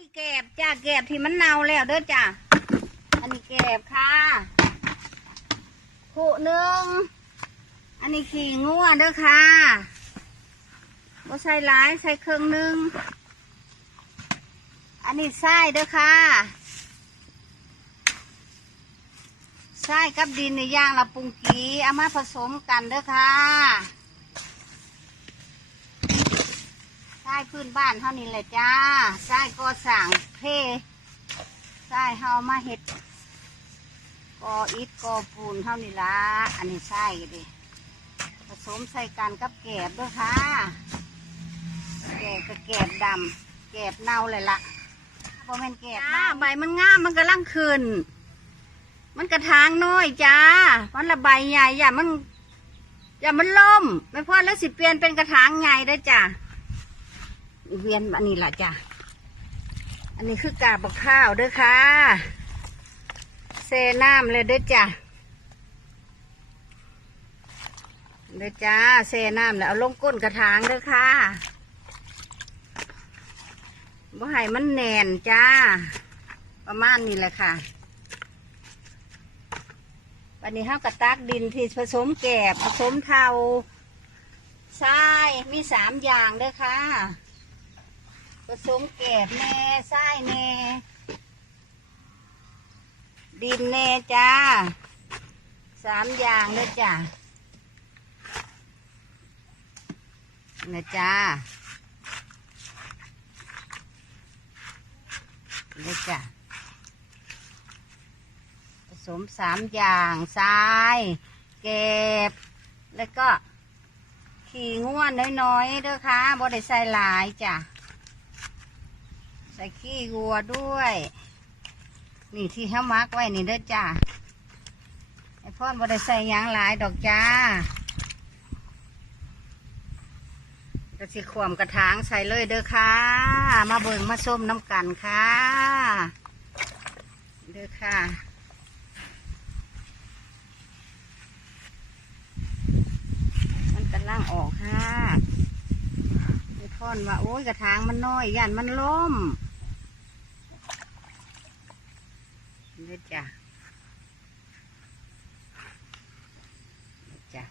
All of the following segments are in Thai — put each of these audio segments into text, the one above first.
นี้แกบจ้าแกบที่มันเน่าแล้วเด้อจ้าอันนี้แกบค่ะคู่หนึ่งอันนี้ขี่งัวเด้อค่ะบ่ใส่หลายใส่เครื่องหนึงอันนี้ไส้เด้อค่ะไส้กับดินในย่างละปรุงกีเอามาผสมกันเด้อค่ะไส้พื้นบ้านเท่านี้แหละจ้าไส้ก็สั่งเพไส้เฮามาเห็ดกออิฐกอปูนเท่านี้ละอันนี้ไส้กันดิผสมใส่กันกับแกบด้วยค่ะ แกบกับแกบดำแกบเน่าเลยละบ่แมนแกบใบมันงามมันกำลังขึ้น มันกระถางน้อยจ้า มันละใบใหญ่อย่ามัน อย่ามันล่ม ไม่พอแล้วสิเปลี่ยนเป็นกระถางใหญ่ได้จ้า เวียนอันนี้แหละจ้าอันนี้คือกาบข้าวเด้อค่ะเซน้ำเลยเด้อจ้าเด้อจ้าเซน้ำแล้วเอาลงก้นกระถางเด้อค่ะบ่ให้มันแน่นจ้า ประมาณนี้แหละค่ะวันนี้ห้ากระตักดินที่ผสมแกบผสมเทาทรายมีสามอย่างเด้อค่ะ ผสมแกบแน่ทรายแน่ดินแน่จ้าสามอย่างเด้อจ้านะจ้าเลยจ้ะผสมสามอย่างทรายเก็บ แล้วก็ขี่ง่วนน้อยๆเด้อค่ะบ่ได้ใส่หลายจ้ะ ใส่ขี้วัวด้วย นี่ที่ห้ามักไว้นี่เด้อจ้ะไอ้พ่อนบ่ได้ใส่ยางหลายดอกจ้าก็สิขวมกระถางใส่เลยเด้อค่ะ มาเบิ่งมาส้มน้ำกันค่ะ เด้อค่ะมันกำลังออกค่ะไอ้ท่อนว่า โอ้ยกระถางมันน้อยย่านมันล้ม เด้อจ้ะเด้อจ้ะ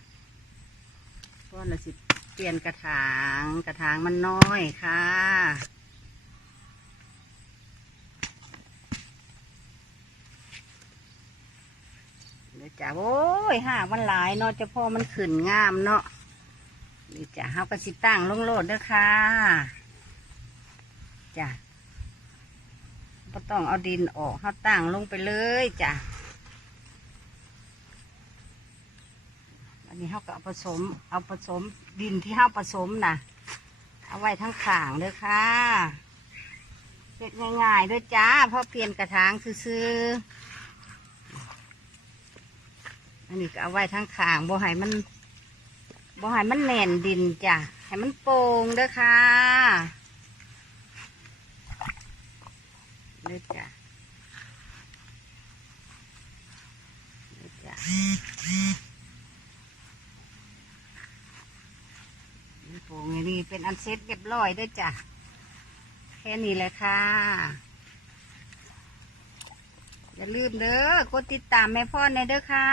ท่อนละสิเปลี่ยนกระถางกระถางมันน้อยค่ะเดี๋ยวจ้ะโอ้ยหากมันหลายเนาะเจะพ่อมันขึ้นงามเนาะนี่จ้ะเฮาก็สิตั้งลงโลดเด้อค่ะจ้ะ ก็ต้องเอาดินออกเฮาตั้งลงไปเลยจ้ะอันนี้เขาก็เอาผสม เอาผสมดินที่เขาผสมนะเอาไว้ทั้งข่างเลยค่ะเพ็ดง่ายๆด้วยจ้าเพราะเปลี่ยนกระถางซื้ออันนี้ก็เอาไว้ทั้งข่างบ่ให้มันบ่ให้มันแน่นดินจ้ะให้มันโป่งเด้อค่ะ เด้จ้ะเด้จ้ะนี่โป่งอย่างนี้เป็นอันเซ็ตเรียบร้อยด้วยจ้ะ แค่นี้เลยค่ะ อย่าลืมเด้อกดติดตามแม่พ่อในเด้อค่ะ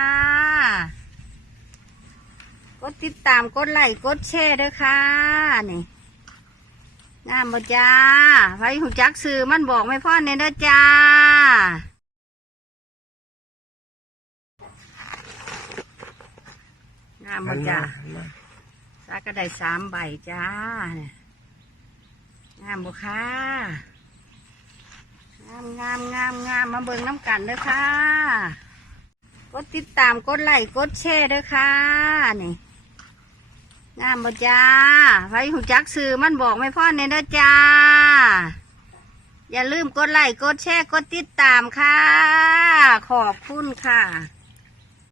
กดติดตามกดไลค์กดแชร์เด้อค่ะนี่ งามบ่จ้าไว้หูจักซื้อมันบอกแม่พ่อในอยเด้อจ้า งามบ่จ้าซากก็ได้สามใบจ้าเนี่ยงามบุค่ะ งามงามงามงามมาเบิ่งน้ำกันเด้อค่ะ กดติดตามกดไลค์กดแชร์เด้อค่ะนี่ งามบ่จ้าไว้หูจักซื้อมันบอกไม่พ่อเนี่ยนะจ้า อย่าลืมกดไลค์กดแชร์กดติดตามค่ะ ขอบคุณค่ะ